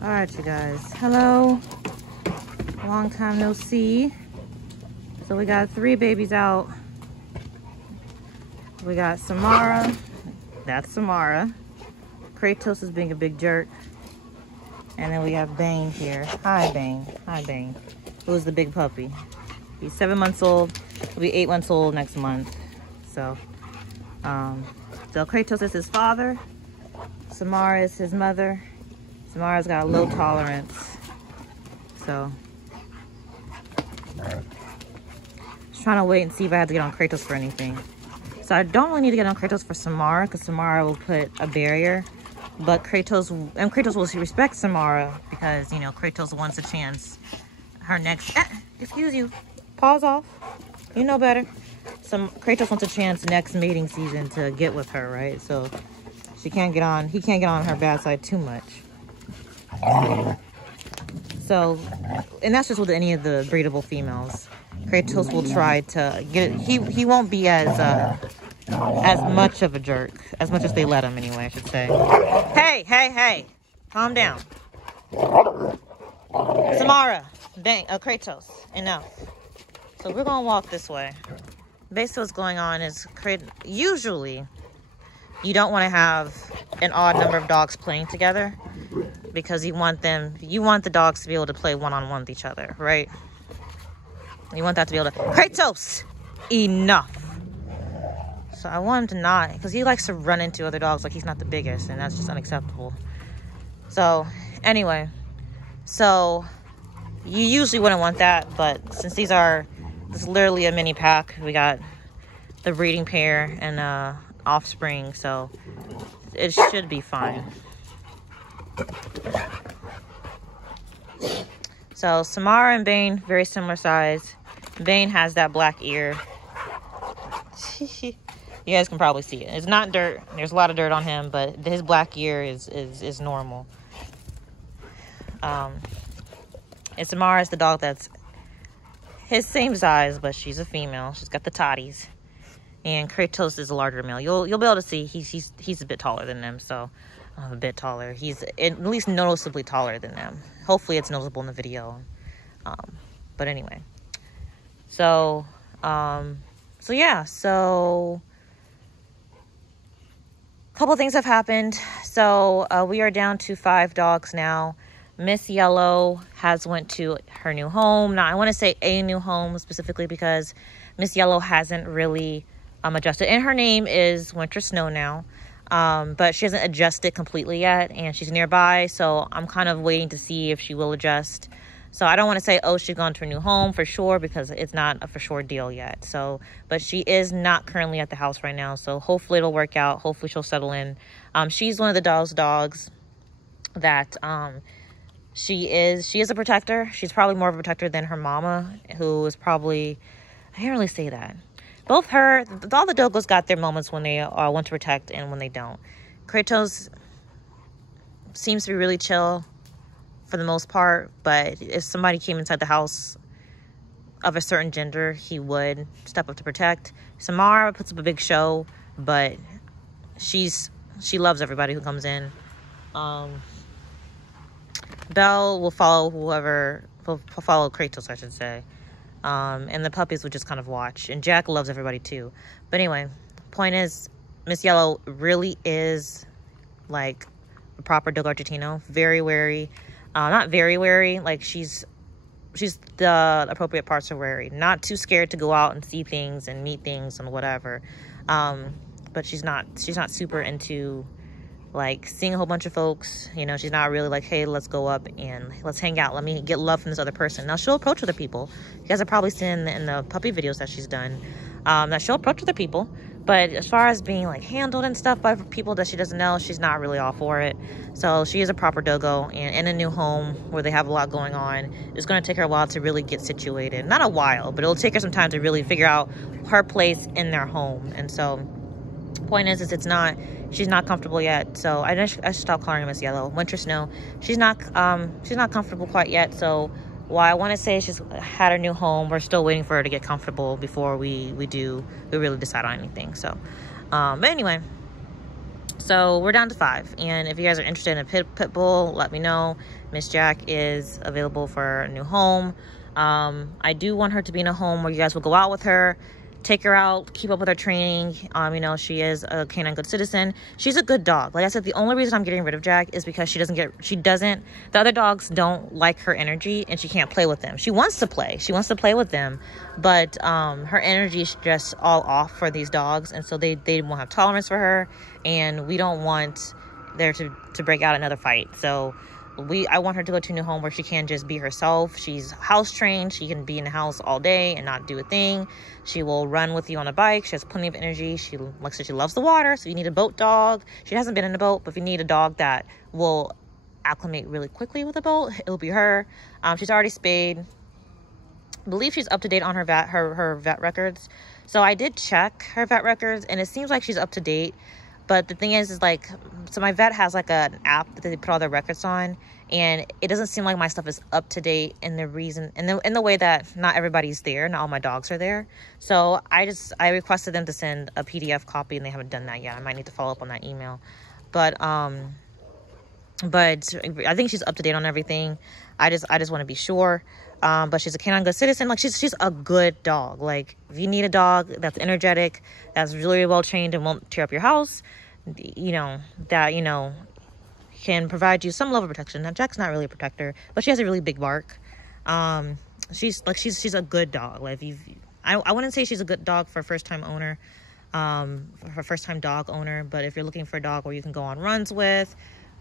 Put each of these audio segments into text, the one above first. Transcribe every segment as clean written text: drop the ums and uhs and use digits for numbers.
All right, you guys. Hello. Long time no see. So we got 3 babies out. We got Samara. That's Samara. Kratos is being a big jerk. And then we have Bane here. Hi, Bane. Hi, Bane. Who's the big puppy? He's 7 months old. He'll be 8 months old next month. So Kratos is his father. Samara is his mother. Samara's got a low tolerance. So just trying to wait and see if I have to get on Kratos for anything. So I don't really need to get on Kratos for Samara because Samara will put a barrier. But Kratos will respect Samara because, you know, Kratos wants a chance. Her next, excuse you, pause off. You know better. Kratos wants a chance next mating season to get with her, right? So he can't get on her bad side too much. So, and that's just with any of the breedable females. Kratos will try to get it. He won't be as much of a jerk, as much as they let him anyway, I should say. Hey, calm down. Samara, Kratos, enough. So we're gonna walk this way. Basically what's going on is, usually you don't want to have an odd number of dogs playing together because you want the dogs to be able to play one-on-one with each other, right? You want that to be able to, Kratos, enough. So I want him to not, because he likes to run into other dogs like he's not the biggest, and that's just unacceptable. So anyway, so you usually wouldn't want that, but since this is literally a mini pack, we got the breeding pair and offspring, so it should be fine. So Samara and Bane, very similar size. Bane has that black ear. You guys can probably see it. It's not dirt. There's a lot of dirt on him, but his black ear is normal. And Samara is the dog that's his same size, but she's a female. She's got the totties. And Kratos is a larger male. You'll be able to see he's a bit taller than them, so a bit taller. He's at least noticeably taller than them. Hopefully it's noticeable in the video. But anyway. So yeah, so a couple things have happened. So we are down to 5 dogs now. Miss Yellow has went to her new home. Now I want to say a new home specifically because Miss Yellow hasn't really adjusted, and her name is Winter Snow now, but she hasn't adjusted completely yet, and she's nearby, so I'm kind of waiting to see if she will adjust. So I don't want to say, oh, she's gone to her new home for sure, because it's not a for sure deal yet. So, but she is not currently at the house right now, so hopefully it'll work out. Hopefully she'll settle in. She's one of the dogs that she is a protector. She's probably more of a protector than her mama, who is probably, I can't really say that. All the Dogos got their moments when they want to protect and when they don't. Kratos seems to be really chill for the most part, but if somebody came inside the house of a certain gender, he would step up to protect. Samara puts up a big show, but she loves everybody who comes in. Belle will follow Kratos, I should say. And the puppies would just kind of watch. And Jack loves everybody too. But anyway, point is, Miss Yellow really is like a proper Dogo Argentino. Very wary. Not very wary. Like she's the appropriate parts are wary. Not too scared to go out and see things and meet things and whatever. But she's not super into like seeing a whole bunch of folks. You know, she's not really like, hey, let's go up and let's hang out, let me get love from this other person. Now she'll approach other people. You guys have probably seen in the puppy videos that she's done, that she'll approach other people, but as far as being like handled and stuff by people that she doesn't know, she's not really all for it. So she is a proper Dogo, and in a new home where they have a lot going on, it's going to take her a while to really get situated. Not a while, but it'll take her some time to really figure out her place in their home. And so point is she's not comfortable yet. So I should stop calling her Miss Yellow. Winter Snow, she's not comfortable quite yet. So while I want to say she's had her new home, we're still waiting for her to get comfortable before we really decide on anything. So but anyway, So we're down to 5. And if you guys are interested in a pit bull, let me know. Miss Jack is available for a new home. I do want her to be in a home where you guys will go out with her, take her out, keep up with her training. You know, she is a canine good citizen. She's a good dog. Like I said, the only reason I'm getting rid of Jack is because the other dogs don't like her energy and she can't play with them. She wants to play. She wants to play with them, but her energy is just all off for these dogs, and so they won't have tolerance for her, and we don't want there to break out another fight. So I want her to go to a new home where she can just be herself. She's house trained. She can be in the house all day and not do a thing. She will run with you on a bike. She has plenty of energy. She, like I said, she loves the water. So you need a boat dog. She hasn't been in a boat, but if you need a dog that will acclimate really quickly with a boat, it'll be her. She's already spayed. I believe she's up to date on her vet records. So I did check her vet records, and it seems like she's up to date. But the thing is like, so my vet has like an app that they put all their records on, and it doesn't seem like my stuff is up to date in the way that not everybody's there, not all my dogs are there. So I requested them to send a PDF copy, and they haven't done that yet. I might need to follow up on that email. But I think she's up to date on everything. I just want to be sure. But she's a canine good citizen. Like she's a good dog. Like if you need a dog that's energetic, that's really well trained and won't tear up your house, that can provide you some level of protection. Now Jack's not really a protector, but she has a really big bark. She's a good dog. Like I wouldn't say she's a good dog for a first time owner, for a first time dog owner. But if you're looking for a dog where you can go on runs with.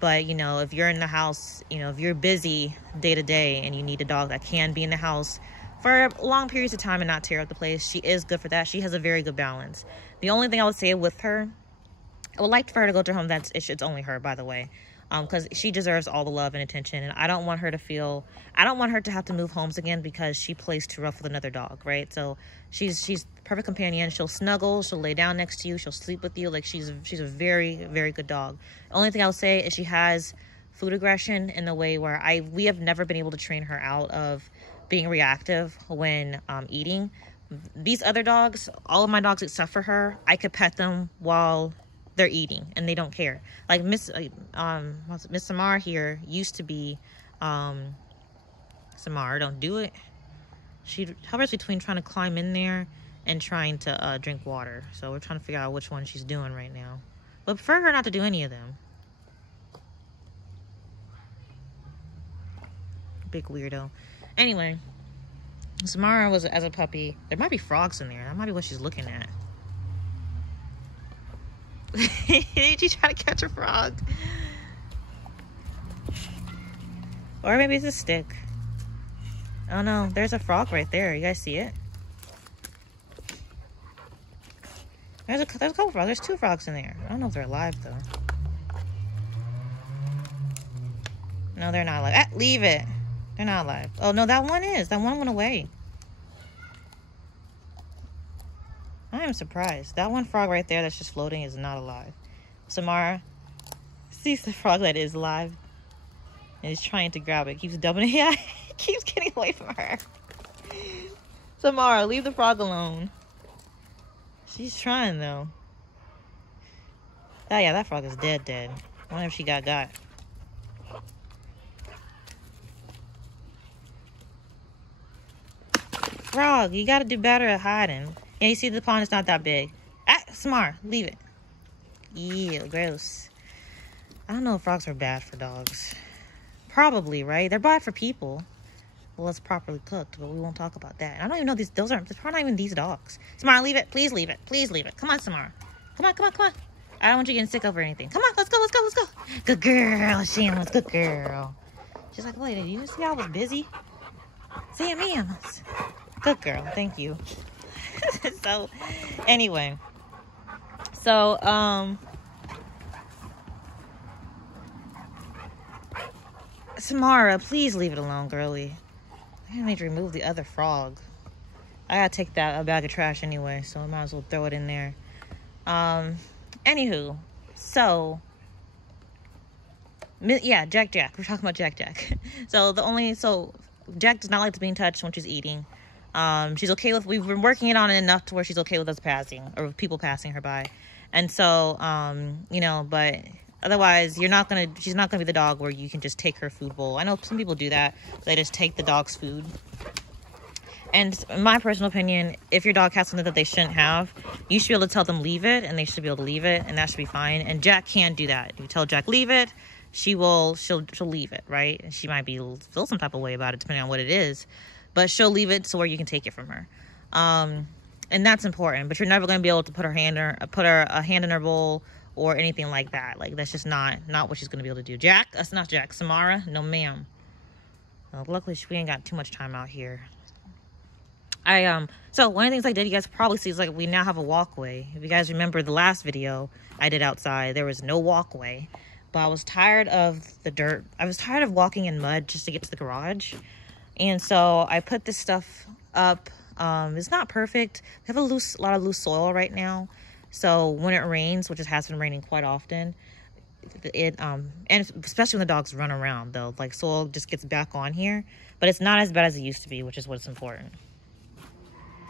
But, if you're in the house, if you're busy day to day and you need a dog that can be in the house for long periods of time and not tear up the place, she is good for that. She has a very good balance. The only thing I would say with her, I would like for her to go to her home. It's only her, by the way, because she deserves all the love and attention. And I don't want her to have to move homes again because she plays too rough with another dog, right? So she's perfect companion. She'll snuggle, she'll lay down next to you, she'll sleep with you. Like she's a very, very good dog. The only thing I'll say is she has food aggression in the way where we have never been able to train her out of being reactive when eating. These other dogs, all of my dogs except for her, I could pet them while they're eating and they don't care. Like Miss Samara here used to be Samara, don't do it. She hovers between trying to climb in there and trying to drink water. So we're trying to figure out which one she's doing right now. But prefer her not to do any of them. Big weirdo. Anyway, Samara was as a puppy. There might be frogs in there. That might be what she's looking at. Did you try to catch a frog? Or maybe it's a stick. Oh no, there's a frog right there. You guys see it? There's a couple frogs. There's 2 frogs in there. I don't know if they're alive though. No, they're not alive. Ah, leave it. They're not alive. Oh no, that one is. That one went away. I am surprised. That one frog right there that's just floating is not alive. Samara sees the frog that is alive and is trying to grab it. Keeps dumping it. Yeah, it keeps getting away from her. Samara, leave the frog alone. She's trying though. Oh yeah, that frog is dead. I wonder if she got. Frog, you gotta do better at hiding. Yeah, you see the pond is not that big. Ah, Samara, leave it. Ew, gross. I don't know if frogs are bad for dogs. Probably, right? They're bad for people. Well, it's properly cooked, but we won't talk about that. I don't even know there's probably not even these dogs. Samara, leave it. Please leave it. Please leave it. Come on, Samara. Come on. I don't want you getting sick over anything. Come on, let's go. Good girl, Shamus. Good girl. She's like, wait, did you see I was busy? Sam, good girl. Thank you. So, anyway. So, Samara, please leave it alone, girly. I need to remove the other frog. I gotta take a bag of trash anyway, so I might as well throw it in there. Anywho, so yeah, Jack. We're talking about Jack. So Jack does not like to be touched when she's eating. She's okay with. We've been working it on enough to where she's okay with us passing or with people passing her by. And so, you know, but otherwise, she's not gonna be the dog where you can just take her food bowl. I know some people do that. They just take the dog's food. And in my personal opinion, if your dog has something that they shouldn't have, you should be able to tell them leave it, and they should be able to leave it, and that should be fine. And Jack can do that. If you tell Jack leave it, she'll leave it, right? And she might feel some type of way about it depending on what it is, but she'll leave it so where you can take it from her. And that's important. But you're never going to be able to put a hand in her bowl or anything like that. Like, that's just not what she's going to be able to do. Jack, that's not Jack. Samara, no ma'am. Well, luckily we ain't got too much time out here. So one of the things I did, you guys probably see, is like we now have a walkway. If you guys remember the last video I did outside, there was no walkway, but I was tired of the dirt. I was tired of walking in mud just to get to the garage. And so I put this stuff up. It's not perfect. We have a lot of loose soil right now. So when it rains, which it has been raining quite often, and especially when the dogs run around though, like soil just gets back on here, but it's not as bad as it used to be, which is what's important.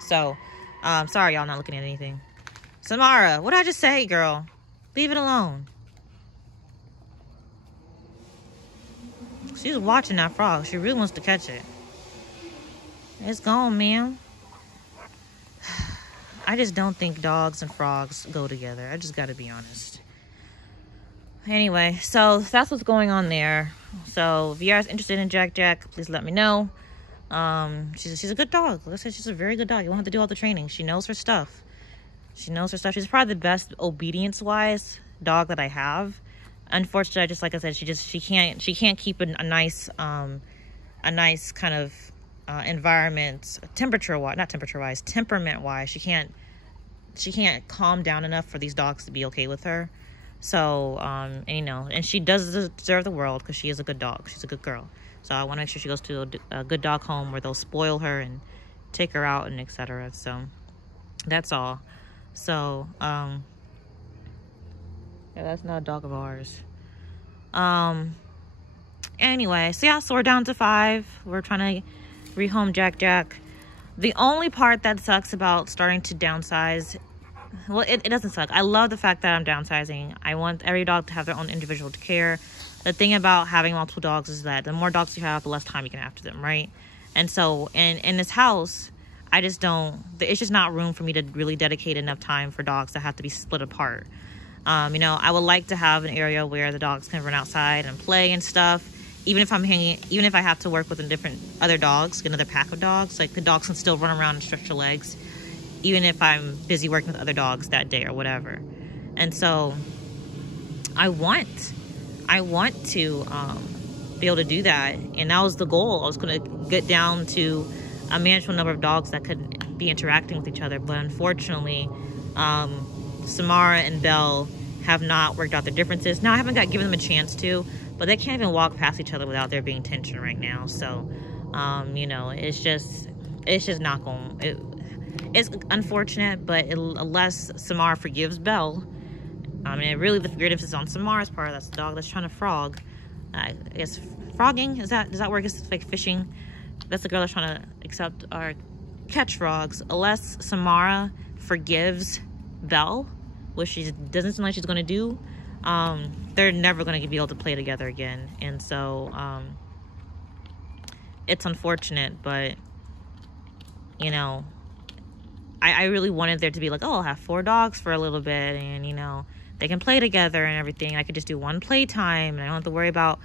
So, sorry y'all not looking at anything. Samara, what did I just say, girl? Leave it alone. She's watching that frog. She really wants to catch it. It's gone, ma'am. I just don't think dogs and frogs go together. I just gotta be honest. Anyway, so that's what's going on there. So if you guys are interested in Jack, please let me know. She's a good dog. Like I said, she's a very good dog. You won't have to do all the training. She knows her stuff. She's probably the best obedience-wise dog that I have. Unfortunately, like I said, she can't keep a nice kind of environment, temperament-wise. She can't calm down enough for these dogs to be okay with her. So, and you know, and she does deserve the world because she is a good dog. She's a good girl. So I want to make sure she goes to a good dog home where they'll spoil her and take her out and etc. So that's all. So, yeah, that's not a dog of ours. Anyway, so yeah, so we're down to 5. We're trying to rehome Jack. The only part that sucks about starting to downsize, well, it doesn't suck. I love the fact that I'm downsizing. I want every dog to have their own individual care. The thing about having multiple dogs is that the more dogs you have, the less time you can have to them, right? And so in this house, it's just not room for me to really dedicate enough time for dogs that have to be split apart. You know, I would like to have an area where the dogs can run outside and play and stuff. Even if I have to work with other dogs, another pack of dogs, like the dogs can still run around and stretch their legs, even if I'm busy working with other dogs that day or whatever. And so I want to be able to do that, and that was the goal. I was going to get down to a manageable number of dogs that could be interacting with each other, but unfortunately, Samara and Belle have not worked out their differences. Now I haven't given them a chance to, but they can't even walk past each other without there being tension right now. So, you know, it's just not going. It's unfortunate, but unless Samara forgives Belle. I mean, really, the forgiveness is on Samara's part. That's the dog that's trying to frog. I guess frogging, does that work? It's like fishing. That's the girl that's trying to accept or catch frogs. Unless Samara forgives Belle, which she doesn't seem like she's going to do, they're never going to be able to play together again. And so, it's unfortunate, but, you know, I really wanted there to be like, oh, I'll have 4 dogs for a little bit, and, you know, they can play together and everything. I could just do one playtime, and I don't have to worry about,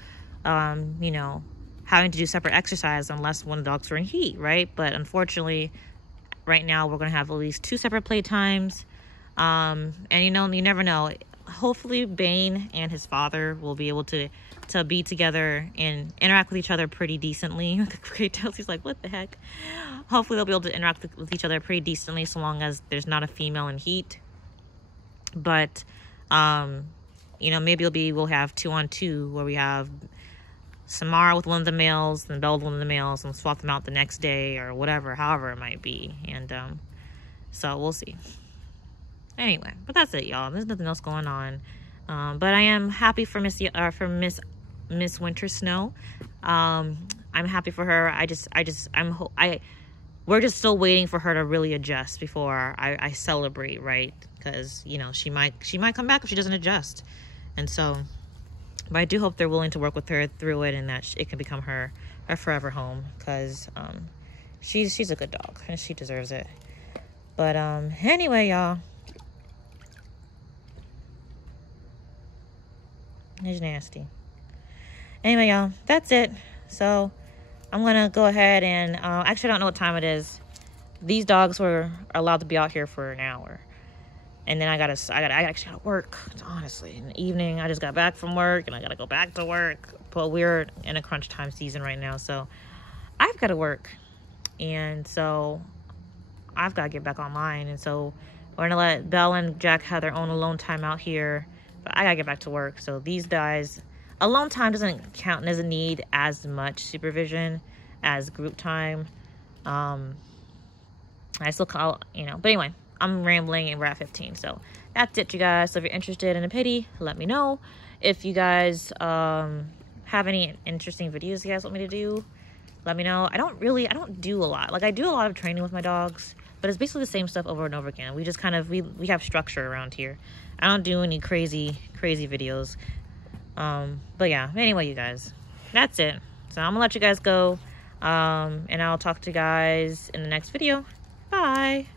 you know, having to do separate exercise unless one of the dogs are in heat, right? But unfortunately, right now, we're going to have at least 2 separate playtimes. And, you know, you never know. Hopefully, Bane and his father will be able to be together and interact with each other pretty decently. He's like, what the heck? Hopefully, they'll be able to interact with each other pretty decently so long as there's not a female in heat. But, you know, maybe we'll have 2-on-2 where we have Samara with one of the males and Belle with one of the males and swap them out the next day or whatever, however it might be. And so we'll see. Anyway, but that's it, y'all. There's nothing else going on. But I am happy for Miss Winter Snow. I'm happy for her. we're just still waiting for her to really adjust before I celebrate, right? Because, you know, she might come back if she doesn't adjust. And so, but I do hope they're willing to work with her through it, and that it can become her forever home, because she's a good dog and she deserves it. But anyway, y'all, it's nasty. Anyway, y'all, that's it. So I'm gonna go ahead and actually, I don't know what time it is. These dogs were allowed to be out here for an hour, and then I actually gotta work. Honestly, in the evening, I just got back from work, and I gotta go back to work. But we're in a crunch time season right now, so I've got to work, and so I've got to get back online. And so we're gonna let Belle and Jack have their own alone time out here, but I gotta get back to work. So these guys, alone time doesn't count and doesn't need as much supervision as group time. I still call, you know, but anyway, I'm rambling and we're at 15. So that's it, you guys. So if you're interested in a pity, let me know. If you guys have any interesting videos you guys want me to do, let me know. I don't do a lot. Like, I do a lot of training with my dogs, but it's basically the same stuff over and over again. We just kind of, we have structure around here. I don't do any crazy videos. But yeah, anyway, you guys, that's it. So I'm gonna let you guys go. And I'll talk to you guys in the next video. Bye.